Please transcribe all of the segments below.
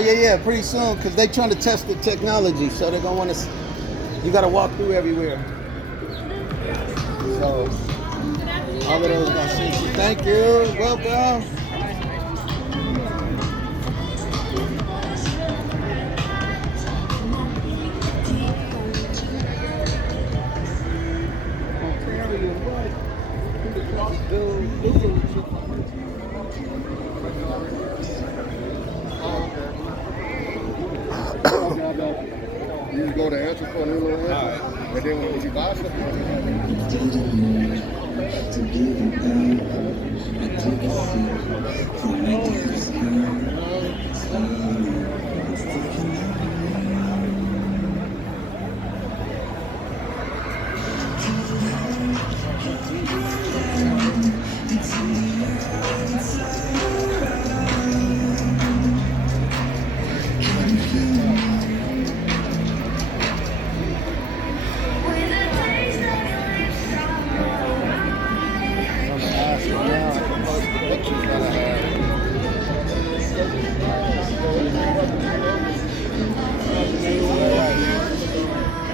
Oh, yeah, pretty soon, because they're trying to test the technology, so they're going to want to, you got to walk through everywhere. So, all of those got sensors. Thank you. Welcome. You go to answer for a little bit, and then when you buy stuff,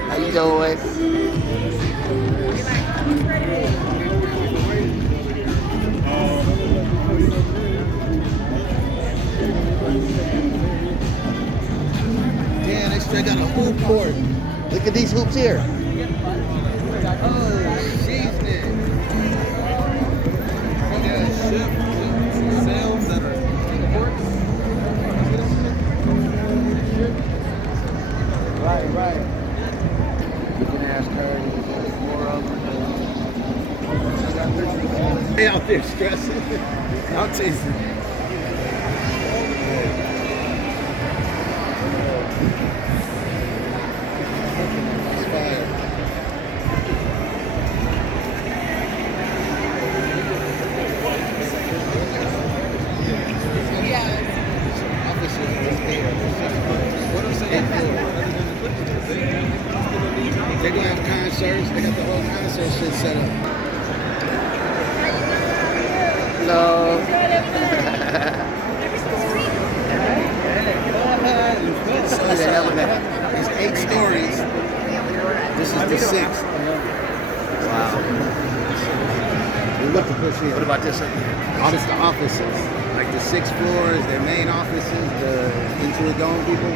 How you doing? Man, they got a hoop court. Look at these hoops here. Oh, seasoning. Sales that are in courts. Right. You can ask her. More of them. They out there stressing. I'm teasing. They're gonna have concerts. They got the whole concert shit set up. Hello. It's 8 stories. This is the 6th. Wow. We look to push in. What about this up here? Oh, this is the offices. Like the 6 floors, their main offices, the Intuit Dome people.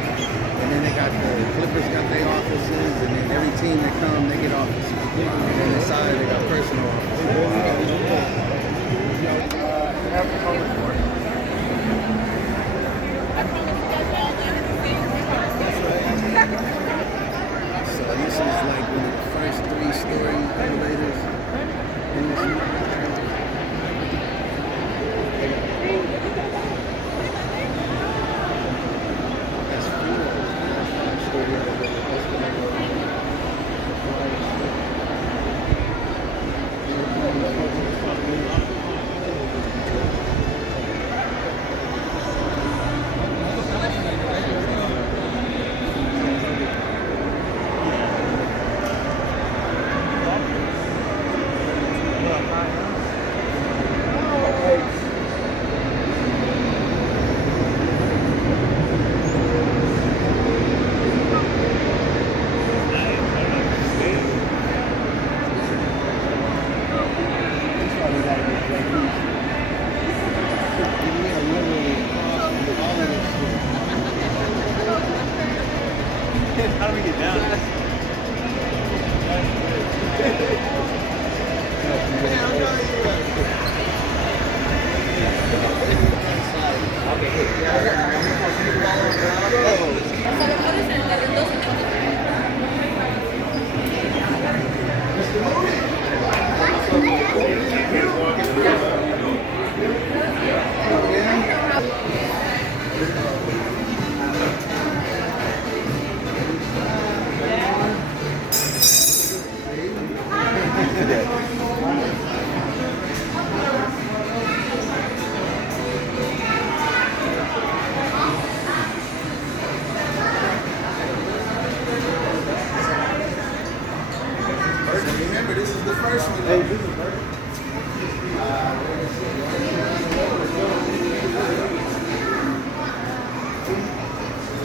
And then they got the Clippers got their offices, and then every team that come, they get offices. And then inside they got personal offices. So this is like one of the first 3-story elevators in this. How do we get down?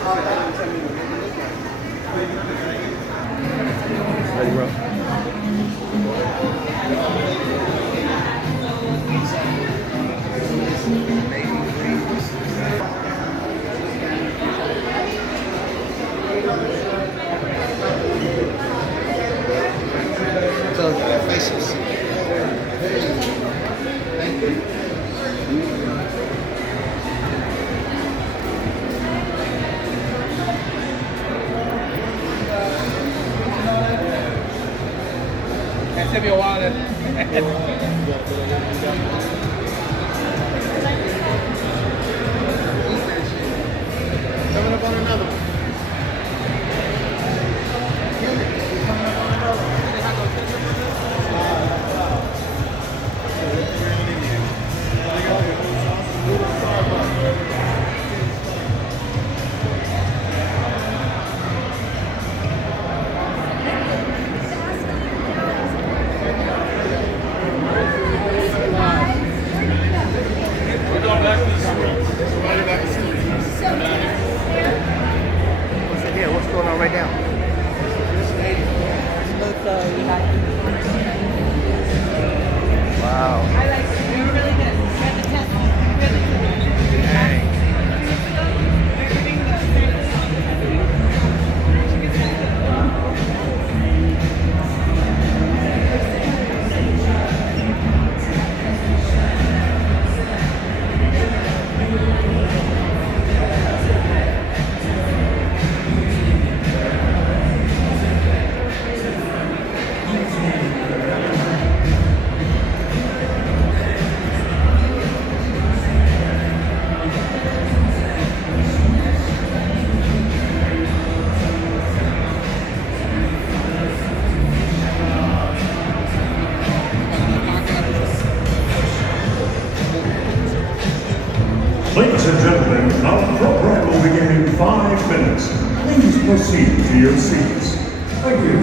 Ready, bro? So, faces. Thank you. Ese mi wallet. Coming up on another one. What's in here? What's going on right now? Wow. I like it. They were really good. Had the test. Really good. Dang. Ladies and gentlemen, our program will begin in 5 minutes. Please proceed to your seats. Thank you.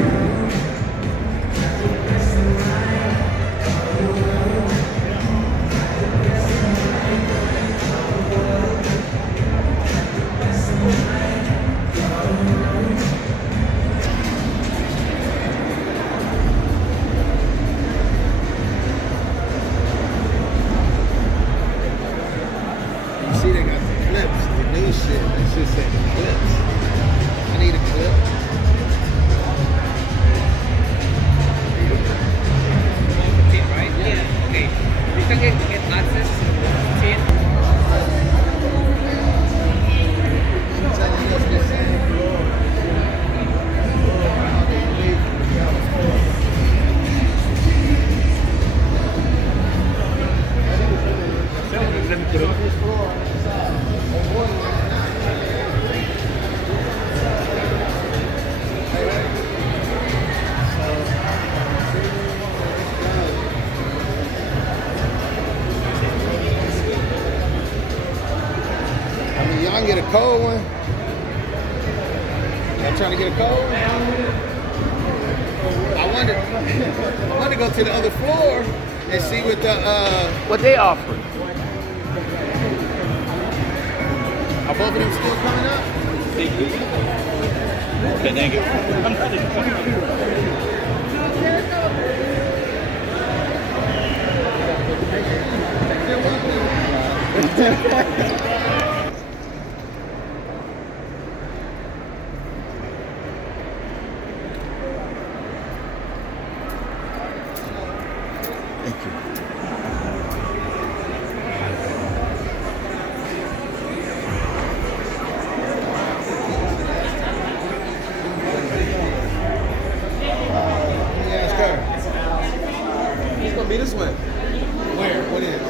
You see, they got the clips, the new shit. That shit said clips. I need a clip. Right? Yeah. Okay. You can get access to 10. Sometimes you just get saying. I mean, y'all can get a cold one. Y'all trying to get a cold one? I wanted to go to the other floor and see what what they offering. Are both of them still coming up? Okay, thank you. Thank you. Let me ask her. It's gonna be this way. Where? What is?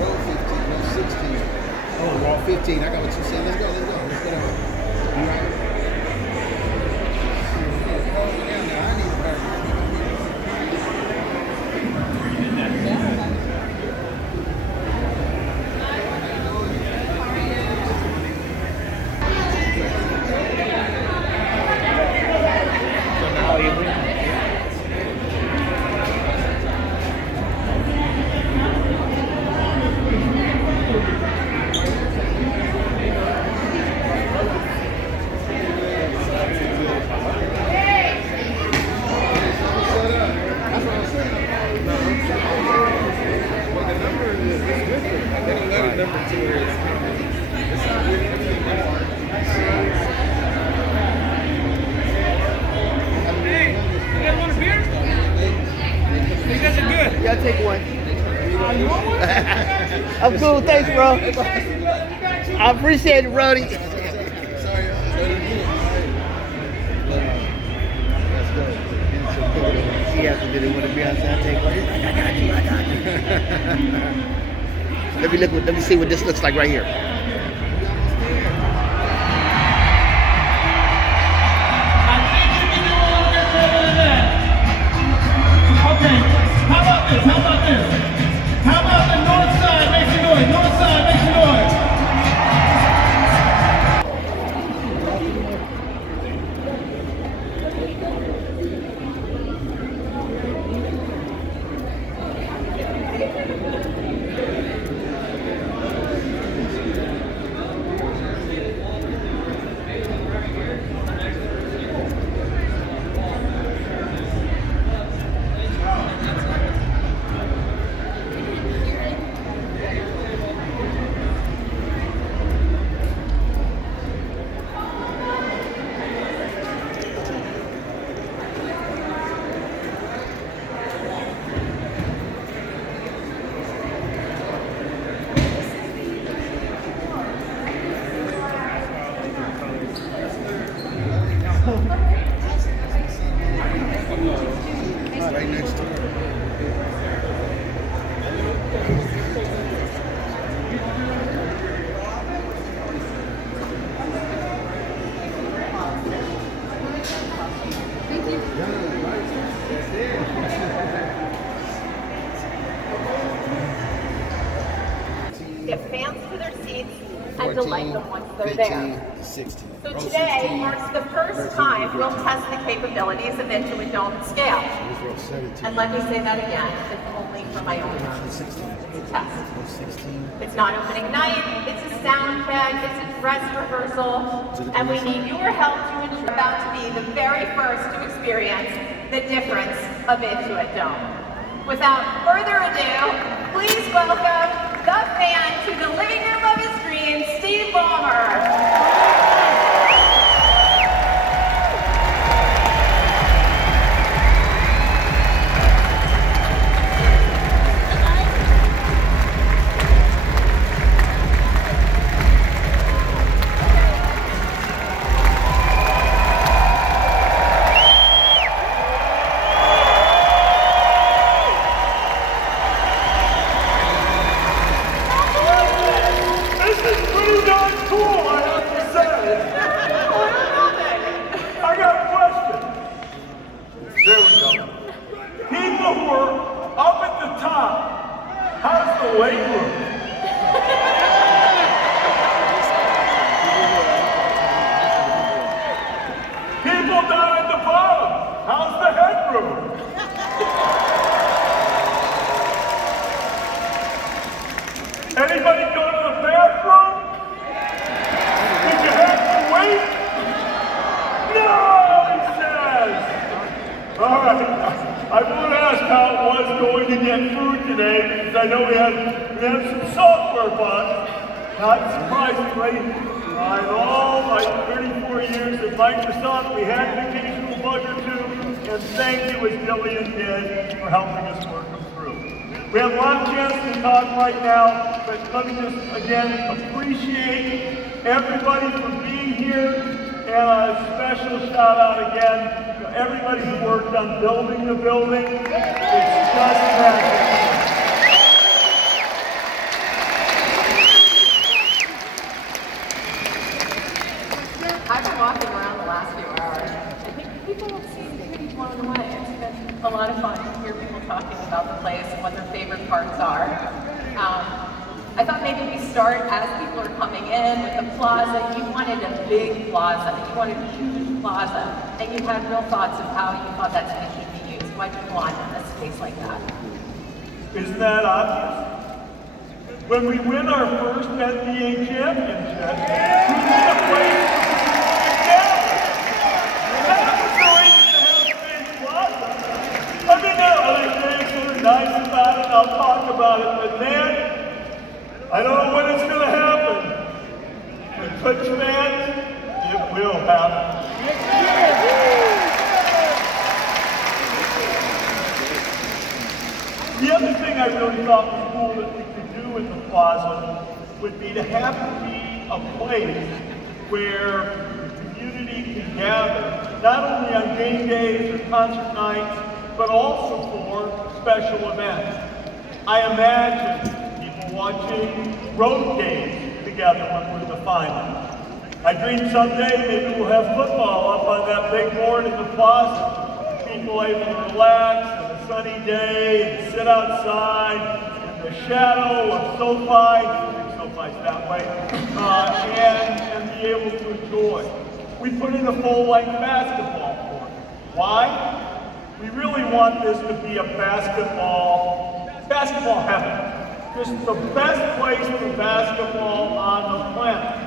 Row 15, no 16. Oh, row 15. I got what you said. Let's go. Let's get on. You right? Hey, you guys want a beer? You guys are good. Yeah, I'll take one. I'm cool, thanks, bro. I appreciate it, Brody. She has to do it with a beer. I said, I'll take one. He's like, I got you. Let me see what this looks like right here. Okay, how about this? How about this? How about the north side? Make some noise. North side, make some noise. Right next to her. Get fans to their seats and delight them once they're there. 16. So today marks the first time we'll test the capabilities of Intuit Dome Scale. And let me say that again, if only for my own terms. It's a test. It's not opening night, it's a sound check, it's a dress rehearsal, and we need your help to ensure about to be the very first to experience the difference of Intuit Dome. Without further ado, please welcome the fan to the living room of his dreams, Steve Ballmer. This is pretty darn cool, I have to say. I got a question. There we go. People who are up at the top, how's the weight room? People down at the bottom, how's the headroom? Anybody go to the bathroom? Did you have to wait? No, he says. All right. I won't ask how it was going to get food today because I know we had some software bugs. Not surprisingly, in all my 34 years at Microsoft, we had an occasional bug or two, and thank you, as Jillian did, for helping us work them through. We have a lot of chance to talk right now, but let me just, again, appreciate everybody for being here, and a special shout out again to everybody who worked on building the building. It's just magic. I've been walking around the last few hours. I think people seem pretty blown away. It's been a lot of fun to hear people talking about the place and what their favorite parts are. I thought maybe we start as people are coming in with the plaza. You wanted a big plaza. You wanted a huge plaza. And you had real thoughts of how you thought that space should be used. Why do you want a space like that? Isn't that obvious? When we win our first NBA championship, we need a place for people to gather. That was the reason to have a big plaza. I mean, there are other things that are nice about it, I'll talk about it, but man, I don't know when it's going to happen. Coach fans, it will happen. The other thing I really thought was cool that we could do in the plaza would be to have it be a place where the community can gather, not only on game days or concert nights, but also for special events. I imagine people watching road games together when we're the finals. I dream someday maybe we'll have football up on that big board in the plaza. People able to relax on a sunny day and sit outside in the shadow of SoFi, I think SoFi's that way, and be able to enjoy. We put in a full-length basketball court. Why? We really want this to be a basketball heaven. Just the best place for basketball on the planet.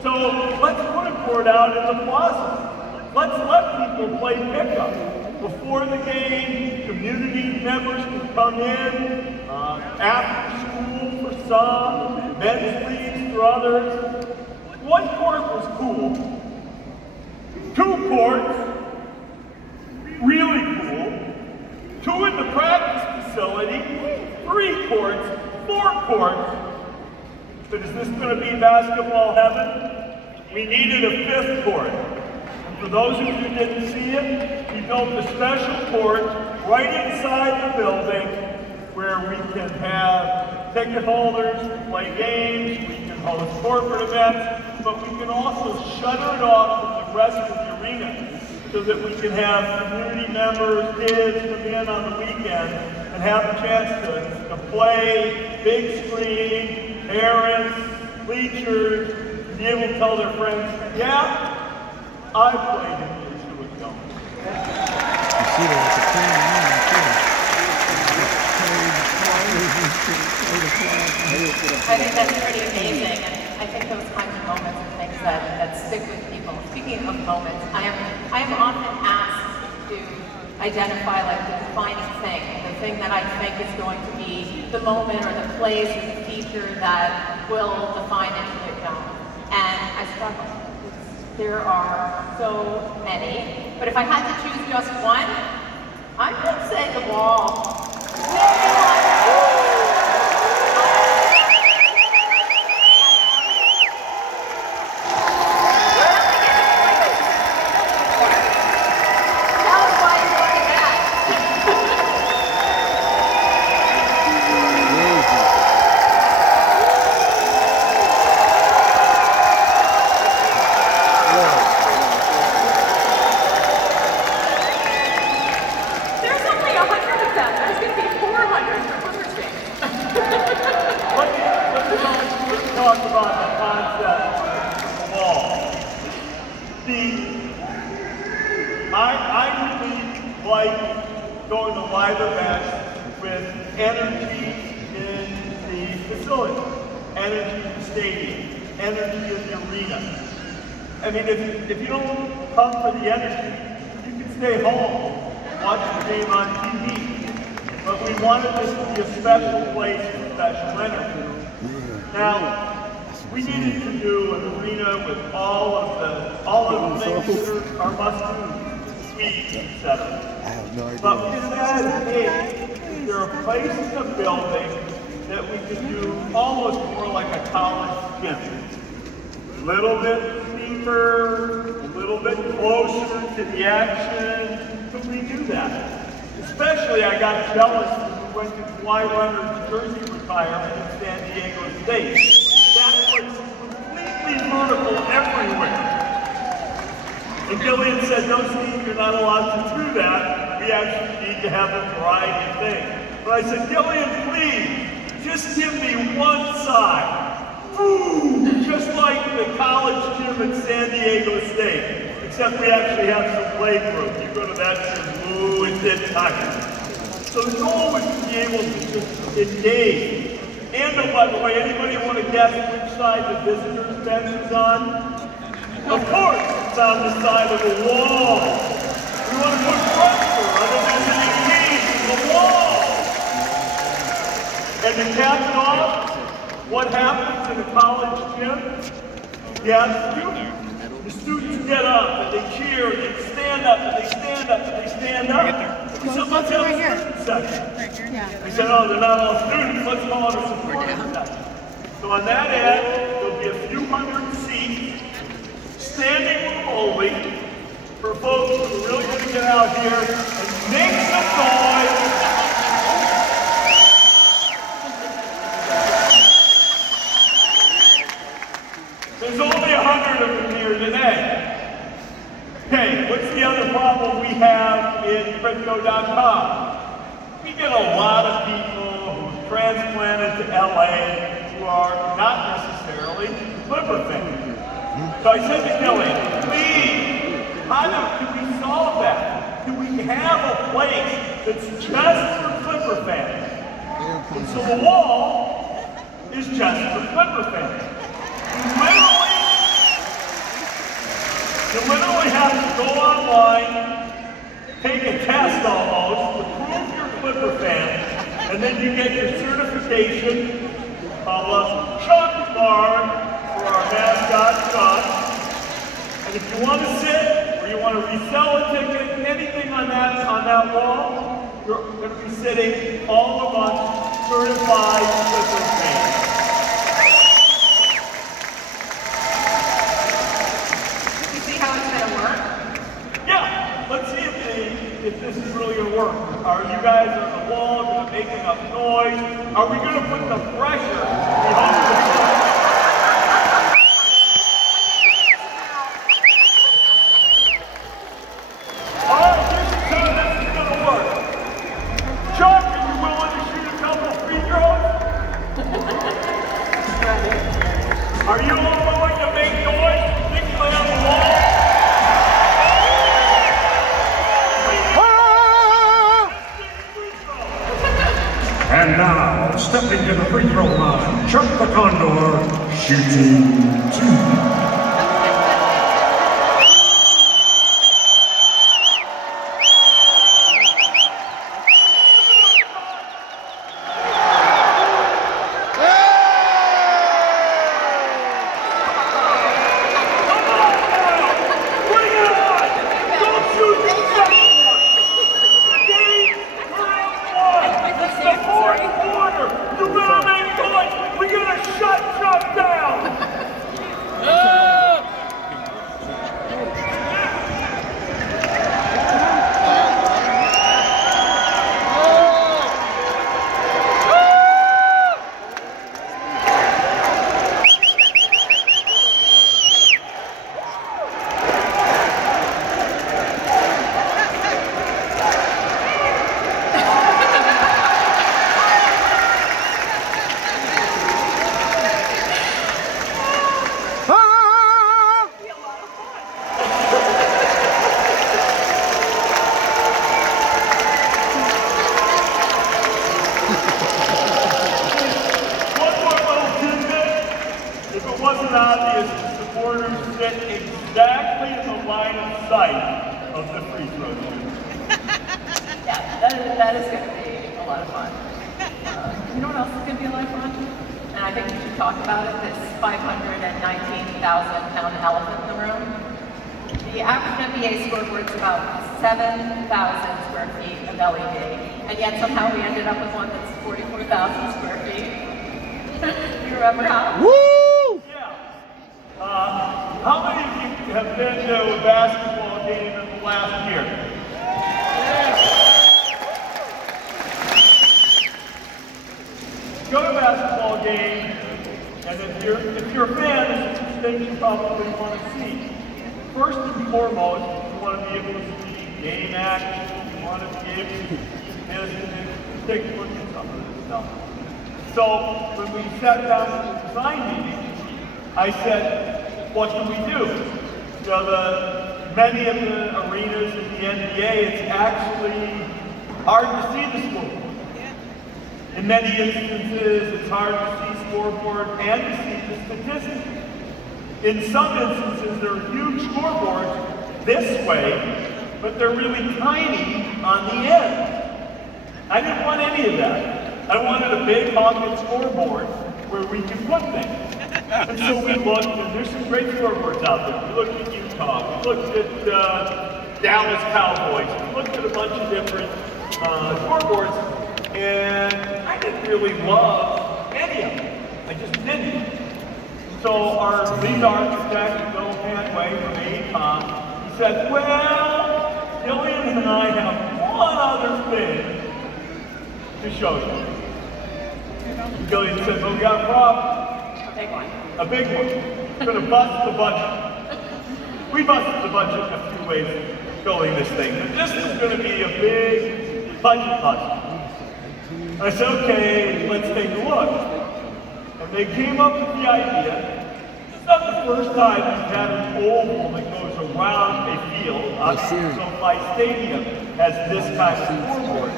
So let's put a court out in the plaza. Let's let people play pickup. Before the game, community members can come in, after school for some, men's leagues for others. One court was cool. 2 courts, really cool. 2 in the practice facility, 3 courts, 4 courts. But is this going to be basketball heaven? We needed a 5th court. And for those of you who didn't see it, we built a special court right inside the building where we can have ticket holders play games, we can host corporate events, but we can also shutter it off from the rest of the arena so that we can have community members, kids come in on the weekend and have a chance to play, big screen, parents, bleachers, be able to tell their friends, yeah, I played in the Intuit Dome. You see that it's a clean line, too. I think that's pretty amazing, and I think those kinds of moments are things that stick with people. Speaking of moments, I am often asked to identify like the defining thing, the thing that I think is going to be the moment or the place or the feature that will define Intuit Dome. And I struggle. There are so many, but if I had to choose just one, I would say the wall. Talk about the concept of the wall. I really like going to live events with energy in the facility, energy in the stadium, energy in the arena. I mean, if you don't come for the energy, you can stay home, watch the game on TV. But we wanted this to be a special place for special energy. Now, we needed to do an arena with all of the things that are must-do, suites, etc. I have no idea. But we said, hey, is there a place in the building that we could do almost more like a college gym? A little bit deeper, a little bit closer to the action. Could we do that? Especially, I got jealous when we went to Kawhi Leonard's jersey retirement in San Diego State. That was completely vertical everywhere. And Gillian said, no, Steve, you're not allowed to do that. We actually need to have a variety of things. But I said, Gillian, please, just give me one side. Ooh, just like the college gym at San Diego State. Except we actually have some playroom. You go to that gym, ooh, it's in time. So the goal was to be able to just engage. And oh, by the way, anybody want to guess which side the visitors bench is on? Of course, it's on the side of the wall. We want to put pressure on the visiting team to the wall. And to cap it off, what happens in a college gym? have the students get up and they cheer and they stand up and they stand up and they stand up. We said, let's have a student section. We said, oh, they're not all students, let's call it a support section. So on that end, there'll be a few hundred seats, standing room only, for folks who are really going to get out here and make some noise. There's only 100 of them here today. Okay, what's the other problem we have in crypto.com? We get a lot of people who transplanted to LA who are not necessarily Clipper fans. So I said to Gillian, please, can we solve that? Can we have a place that's just for Clipper fans? And so the wall is just for Clipper fans. You literally have to go online, take a test almost, to prove you're a Clipper fan, and then you get your certification of a Chuck bar for our mascot, Chuck. And if you want to sit, or you want to resell a ticket, anything on that wall, you're going to be sitting all amongst certified Clipper fans. If this is really going to work. Are you guys on the wall going to make enough noise? Are we going to put the pressure behind the All right, this is how this is going to work. Chuck, are you willing to shoot a couple free throws? Are you all willing to make noise, particularly on the wall? And now, stepping to the free throw line, Chuck the Condor, shooting 2. Exactly in the line of sight of the free throw shooter. Yeah, that is going to be a lot of fun. You know what else is going to be a lot of fun? And I think we should talk about it, this 519,000-pound elephant in the room. The average NBA scoreboard is about 7,000 square feet of LED, and yet somehow we ended up with one that's 44,000 square feet. You remember how? Woo! How many of you have been to a basketball game in the last year? Go to a basketball game, and if you're a fan, there's two things you probably want to see. First and foremost, you want to be able to see game action. You want to be able to take a look at some of this stuff. So when we sat down for the design meeting, I said, what can we do? You know, many of the arenas in the NBA, it's actually hard to see the scoreboard. In many instances, it's hard to see scoreboard and to see the statistics. In some instances, there are huge scoreboards this way, but they're really tiny on the end. I didn't want any of that. I wanted a big honking scoreboard where we could put things. And so we looked, and there's some great scoreboards out there. We looked at Utah, we looked at Dallas Cowboys, we looked at a bunch of different scoreboards, and I didn't really love any of them. I just didn't. So our lead architect, Bill Hanway from AECOM, he said, well, Jillian and I have one other thing to show you. And Jillian said, well, we got a problem. A big one. It's going to bust the budget. We busted the budget in a few ways building this thing. But this is going to be a big budget bust. I said, okay, let's take a look. And they came up with the idea. It's not the first time we've had an oval that goes around a field. SoFi Stadium has this kind of scoreboard.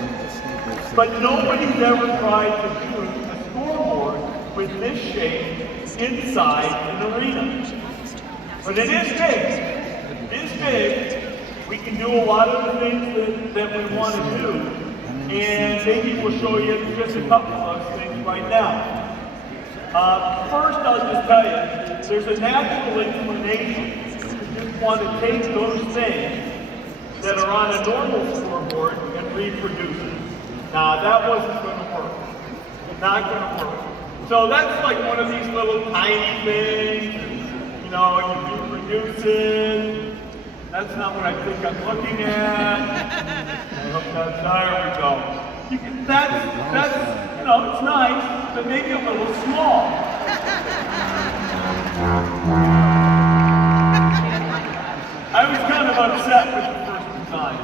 But nobody's ever tried to do a scoreboard with this shape inside an arena. But it is big. It is big. We can do a lot of the things that we want to do. And maybe we'll show you just a couple of those things right now. First, I'll just tell you, there's a natural inclination to just want to take those things that are on a normal scoreboard and reproduce them. Now, that wasn't going to work. Not going to work. So that's like one of these little tiny things, you know, you reproduce it. That's not what I think I'm looking at. I hope that's, there we go. That's, you know, it's nice, but maybe a little small. I was kind of upset with the first design.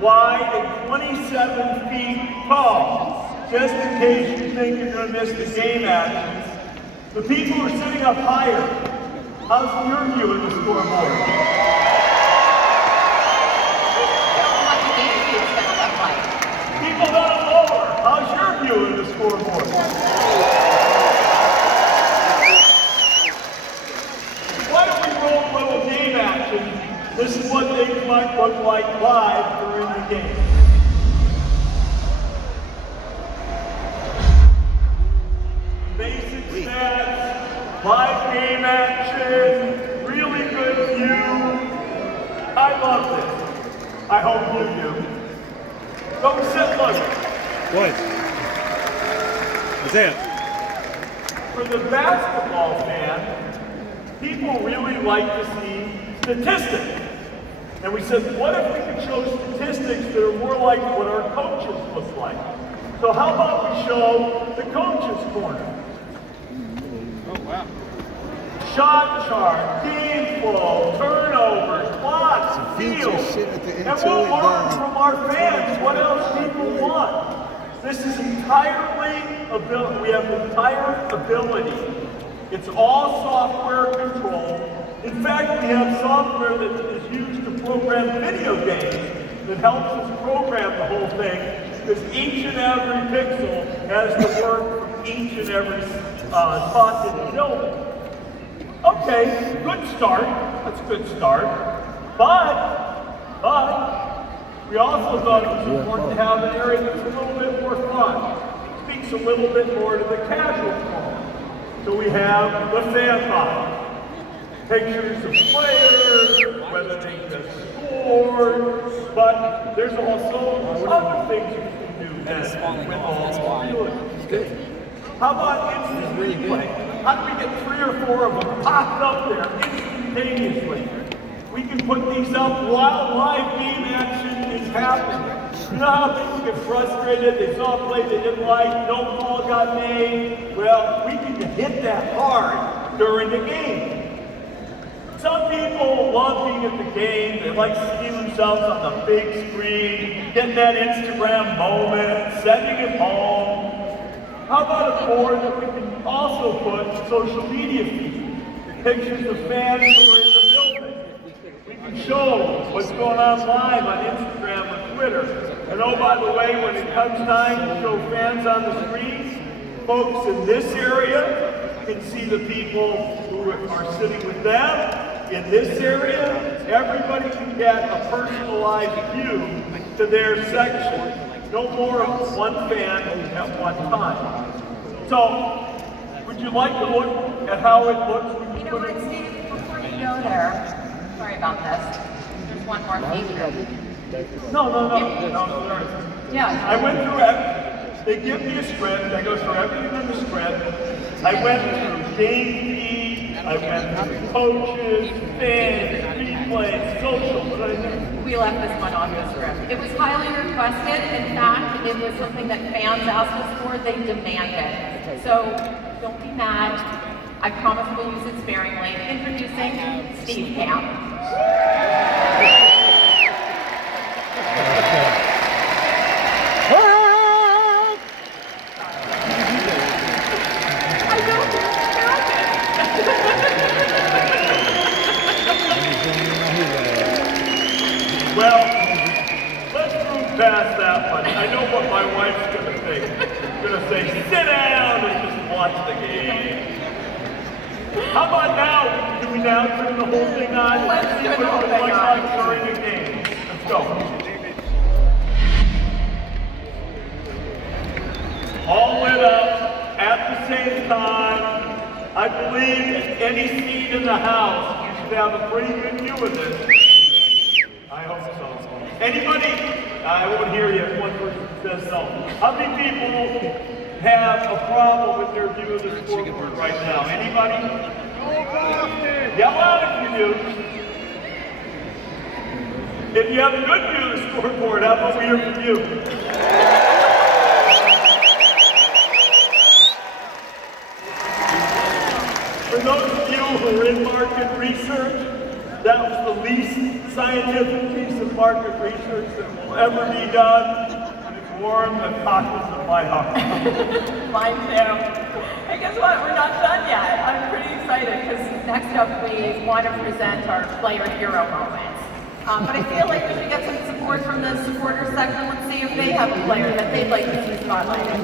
Wide and 27 feet tall. Just in case you think you're going to miss the game actions. The people who are sitting up higher, how's your view of the scoreboard? What the game view is going to look like. People down lower, how's your view of the scoreboard? Why don't we roll a little game action? This is what they might look like live during the game. Basic stats, live game action, really good view. I love this. I hope you do. Go sit, look. What? What's that? For the basketball fan, people really like to see statistics. And we said, what if we could show statistics that are more like what our coaches look like? So how about we show the coaches' corner? Oh, wow. Shot chart, game flow, turnovers, blocks, steals. And we'll learn from our fans what else people want. This is entirely ability. We have entire ability. It's all software controlled. In fact, we have software that is used to program video games that helps us program the whole thing, because each and every pixel has to work from each and every spot in the building. Okay, good start. That's a good start. But we also thought it was important to have an area that's a little bit more fun. Speaks a little bit more to the casual form. So we have the fan box. Pictures of players, whether they just scored, but there's also other things you can do with all good. How about instant replay? How do we get 3 or 4 of them popped up there instantaneously? We can put these up while live game action is happening. You know how people get frustrated, they saw a play they didn't like, no call got made? Well, we can hit that hard during the game. Some people love being at the game. They like seeing themselves on the big screen, getting that Instagram moment, sending it home. How about a board that we can also put social media feeds, pictures of fans who are in the building? We can show what's going on live on Instagram or Twitter. And oh, by the way, when it comes time to show fans on the streets, folks in this area can see the people who are sitting with them. In this area, everybody can get a personalized view to their section. No more of one fan at one time. So, would you like to look at how it looks? You know what, Steve, before you go there, sorry about this, there's one more feature. No, sorry. Yeah. I went through it. They give me a script. I go through everything in the script. I went through game feed. I went through coaches, fans, replays, social. What did I do? We left this one on the script. It was highly requested. In fact, it was something that fans asked us for. They demanded. So don't be mad. I promise we'll use it sparingly. Introducing Steve Camp. Well, let's move past that one. I know what my wife's going to think. She's going to say, sit down and just watch the game. How about now? Do we now turn the whole thing on? Let's see turn what the whole it thing looks on. like during the game. Let's go. All lit up at the same time. I believe at any seat in the house, you should have a pretty good view of this. I hope so. Anybody? I won't hear you if one person says no. How many people have a problem with their view of the scoreboard right now? Anybody? Yell out if you do. If you have a good view of the scoreboard, how about we hear from you? For those of you who are in market research, that was the least scientific piece of market research that will ever be done, and it's warmed the cockles of my heart. Mine too. And guess what? We're not done yet. I'm pretty excited because next up we want to present our player hero moments. But I feel like we should get some support from the supporter section. Let's see if they have a player that they'd like to see spotlighted.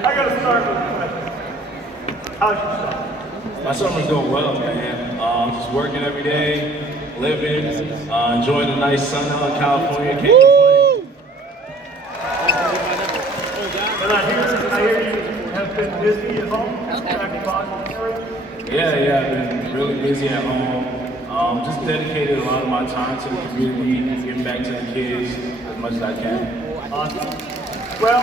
I gotta start with a question. How's your summer? My summer's going well, man. Just working every day, living, enjoying the nice sun out in California. Can't complain. And I hear you have been busy at home. Yeah, I've been really busy at home. Just dedicated a lot of my time to the community, giving back to the kids as much as I can. Awesome. Well,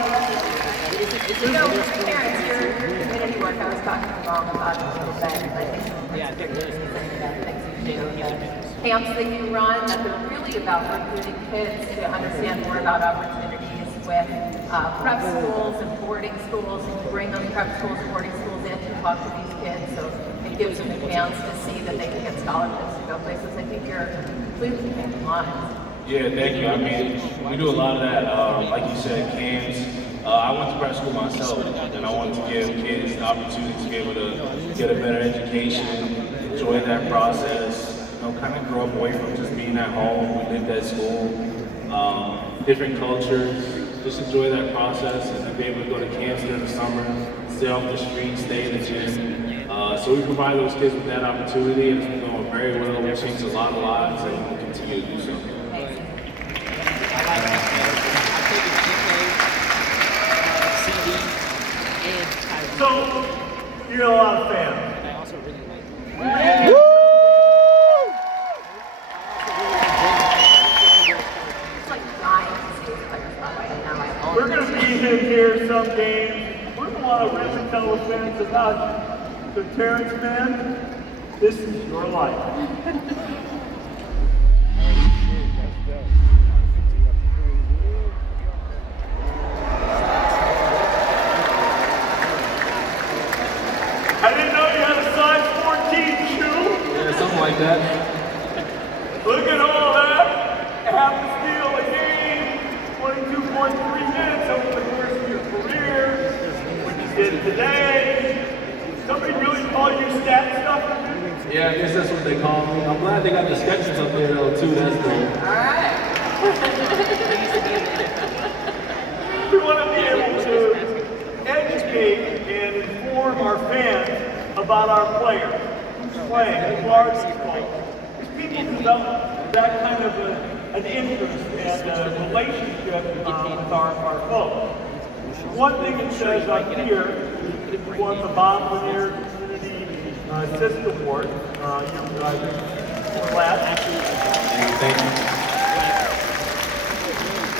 you know, parents, your community work, I was talking to Mom about it a little bit, and I think some of the pictures and things you do, the camps that you run, that they're really about recruiting kids to understand more about opportunities with prep schools and boarding schools, and to bring those prep schools and boarding schools in to talk to these kids, so it gives them a chance to see that they can get scholarships to go places. I think you're completely changing lives. Yeah, thank you. I mean, we do a lot of that, like you said, camps. I went to prep school myself, and I wanted to give kids the opportunity to be able to get a better education, enjoy that process, you know, kind of grow up away from just being at home. We lived at school, different cultures, just enjoy that process and be able to go to camps during the summer, stay off the street, stay in the gym. So we provide those kids with that opportunity, and it's been going very well. We've changed a lot of lives, and we'll continue to do so. so you got a lot of fans. see him here some games. We're going to want to really tell the fans about you. So Terrence, man, this is your life. I didn't know you had a size 14 shoe. Yeah, something like that. Look at all that. Half the steal a game, 22.3 minutes over the course of your career, what you did today. Somebody really call you stat stuffer? Yeah, I guess that's what they call me. I'm glad they got the sketches up there though too. That's cool. All right. We want to be able to educate and inform our fans about our players, who's playing, who are these folks. Because people develop that kind of an interest and a relationship with our folks. One thing it says up here, we won the Bob Lanier Community Assist Award. Last. Thank you.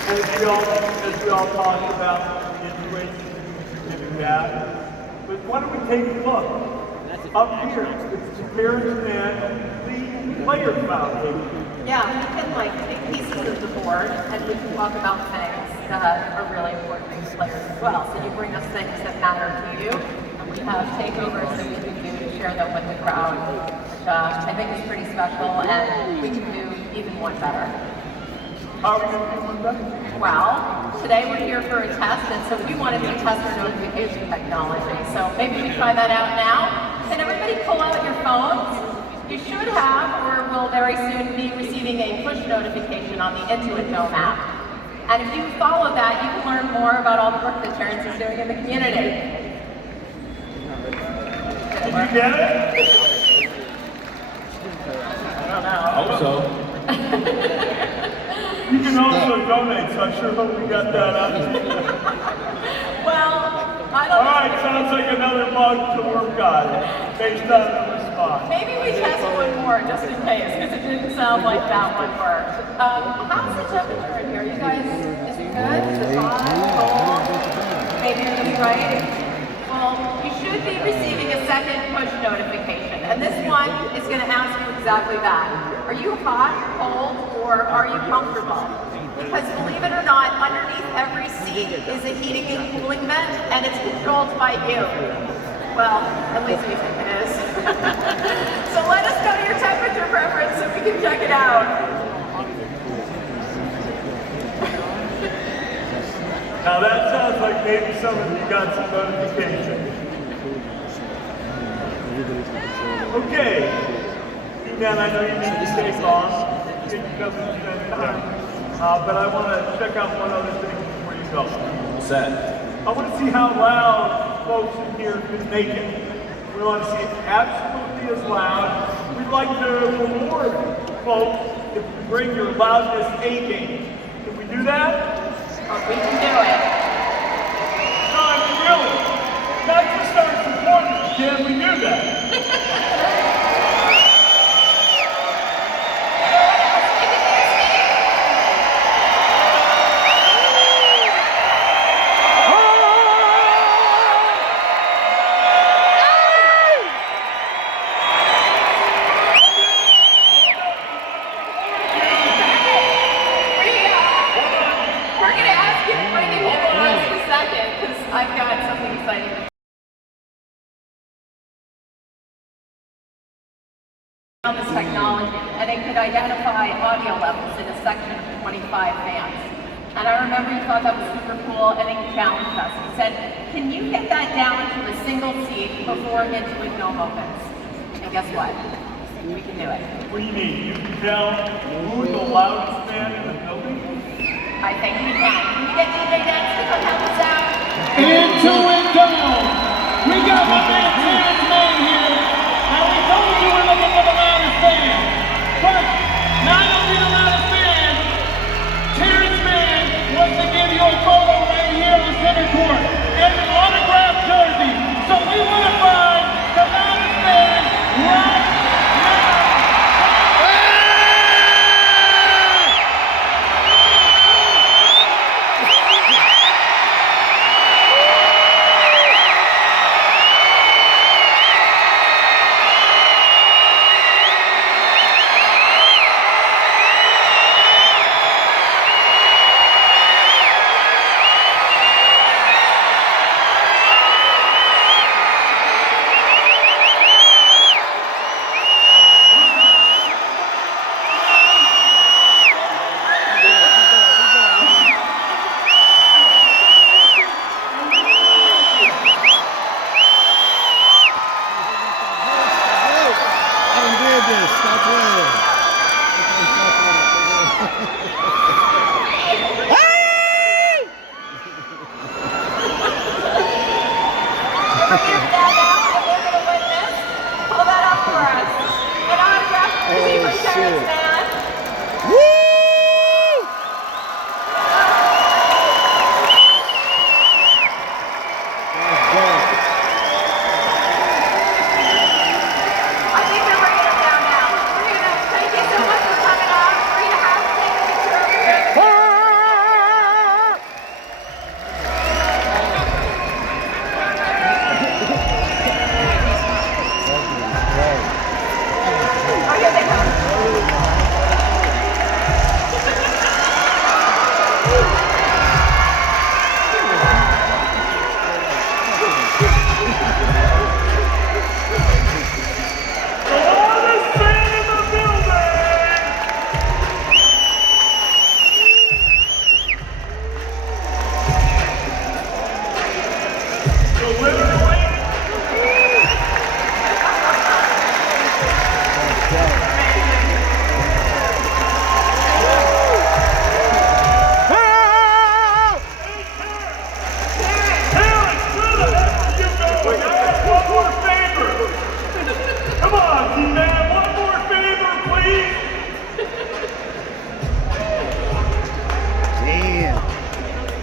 And as we all talked about, Intuit giving back. But why don't we take a look? Up here, it's the Terrence Man, the Player Foundation. Yeah, we can take pieces of the board and we can talk about things that are really important to players as well. So you bring us things that matter to you, and we have takeovers that we can do to share them with the crowd, which I think is pretty special, and we can do even one better. How are we going to do one better? Well, today we're here for a test, and so we wanted to test our notification technology. So maybe we try that out now. Can everybody pull out your phones? You should have, or will very soon be receiving a push notification on the Intuit Dome app. And if you follow that, you can learn more about all the work that Terrence is doing in the community. Did you get it? I don't know. I hope so. You can also donate, so I'm sure hope we got that out. Well, I don't All right, sounds like another bug to work on, based on the response. Maybe we test one more just in case, because it didn't sound like that one worked. How's the temperature in here? You guys, is it good? Is it hot? Cold? Maybe it's right. Well, you should be receiving a second push notification, and this one is going to ask you exactly that. Are you hot, cold, or are you comfortable? Because believe it or not, underneath every seat is a heating and cooling vent, and it's controlled by you. Well, at least we think it is. So let us know your temperature preference so we can check it out. Now that sounds like maybe some of you got some notification. Okay. Man, I know you need to stay long. You can come and spend time. But I want to check out one other thing before you go. What's that? I want to see how loud folks in here can make it. We want to see it absolutely as loud. We'd like to reward folks if you bring your loudness A game. Can we do that? We can do it. No, I mean really. Not just our supporters. Can we do that? I've got something exciting. On this technology, and it could identify audio levels in a section of 25 fans. And I remember you thought that was super cool, and it challenged us. He said, can you get that down to a single seat before Intuit Dome opens? And guess what? We can do it. What do you mean? You can tell who's the loudest man in the building? I think we can. Can we get DJ Dance to come help us out? Intuit Dome. We got my man Terrence Man here. Now we told you we're looking for the loudest fan. But not only the loudest fan, Terrence Man wants to give you a photo right here on center court and an autographed jersey. So we want to find the loudest fan right now.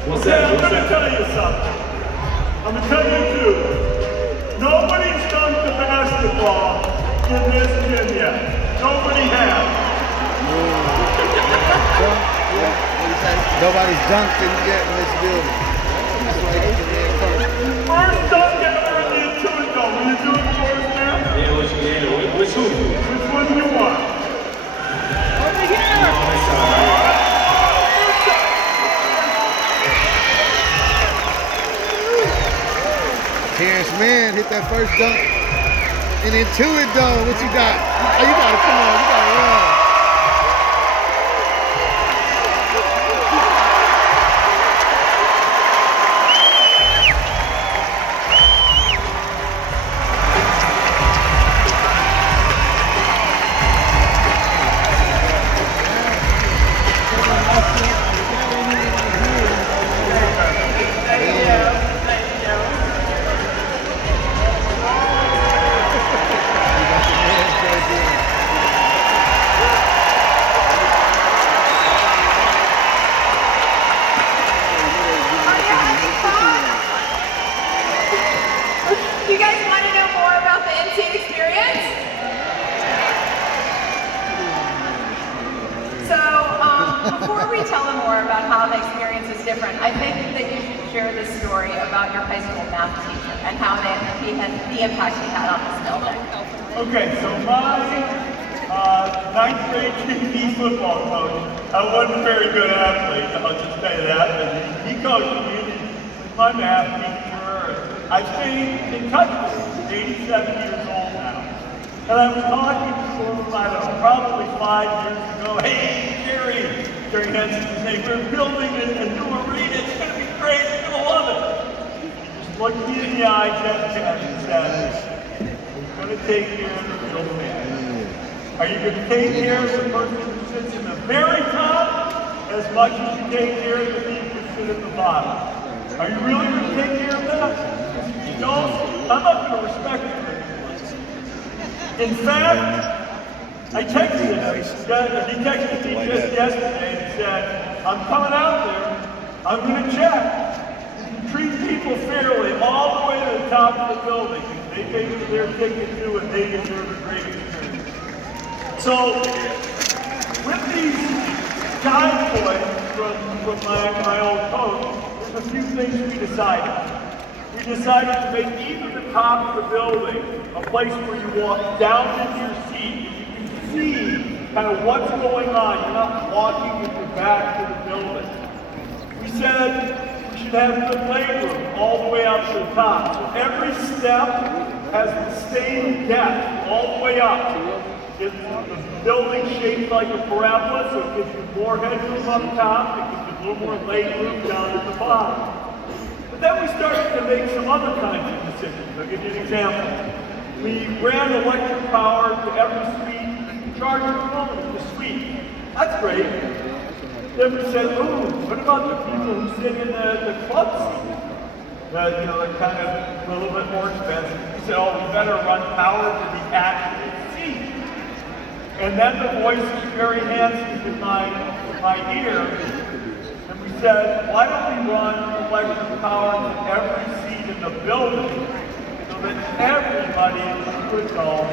What's Okay, that? I'm going to tell you something. I'm going to tell you too. Nobody's done the basketball in this gym yet. Nobody has. Nobody's dunked in yet in this building. That's why he's the man first. First dunk ever in the Intuit Dome. Will you do it for us now? Yeah, which who? Which one do you want? Over here! Terrence Mann hit that first dunk in Intuit Dome. What you got? Oh, you gotta come on. You gotta run. You guys want to know more about the Intuit experience? So, before we tell them more about how the experience is different, I think that you should share this story about your high school math teacher and how the impact he had on this building. Okay, so my ninth grade JV football coach, I wasn't a very good athlete, I'll just tell you that, but he coached me, my math teacher. I stayed in touch with him. He's 87 years old now. And I was talking to him, I don't know, probably 5 years ago. Hey, Jerry Henson's name, we're building a new arena. It's going to be great. You're going to love it. He just looked me in the eye, and said, we're going to take care of the real man. Are you going to take care of the person who sits in the very top as much as you take care of the people who sit at the bottom? Are you really going to take care of that? No, I'm not going to respect it. In fact, I texted him. He texted me just yesterday and said, I'm coming out there, I'm going to check. Treat people fairly all the way to the top of the building. They pay for their ticket too, and they deserve a great experience. So, with these time points from my old coach, there's a few things we decided. We decided to make even the top of the building a place where you walk down into your seat and you can see kind of what's going on. You're not walking with your back to the building. We said we should have the playroom all the way up to the top. So every step has the same depth all the way up. It's the building shaped like a parabola, so it gives you more headroom up top, it gives you a little more leg room down at the bottom. Then we started to make some other kinds of decisions. I'll give you an example. We ran electric power to every suite. You charge your phone in the suite. That's great. Then we said, ooh, what about the people who sit in the club seat? They're kind of a little bit more expensive. We said, oh, we better run power to the actual seat. And then the voice was very handsome in my ear. And we said, why don't we run electric power to every seat in the building so that everybody in the Intuit Dome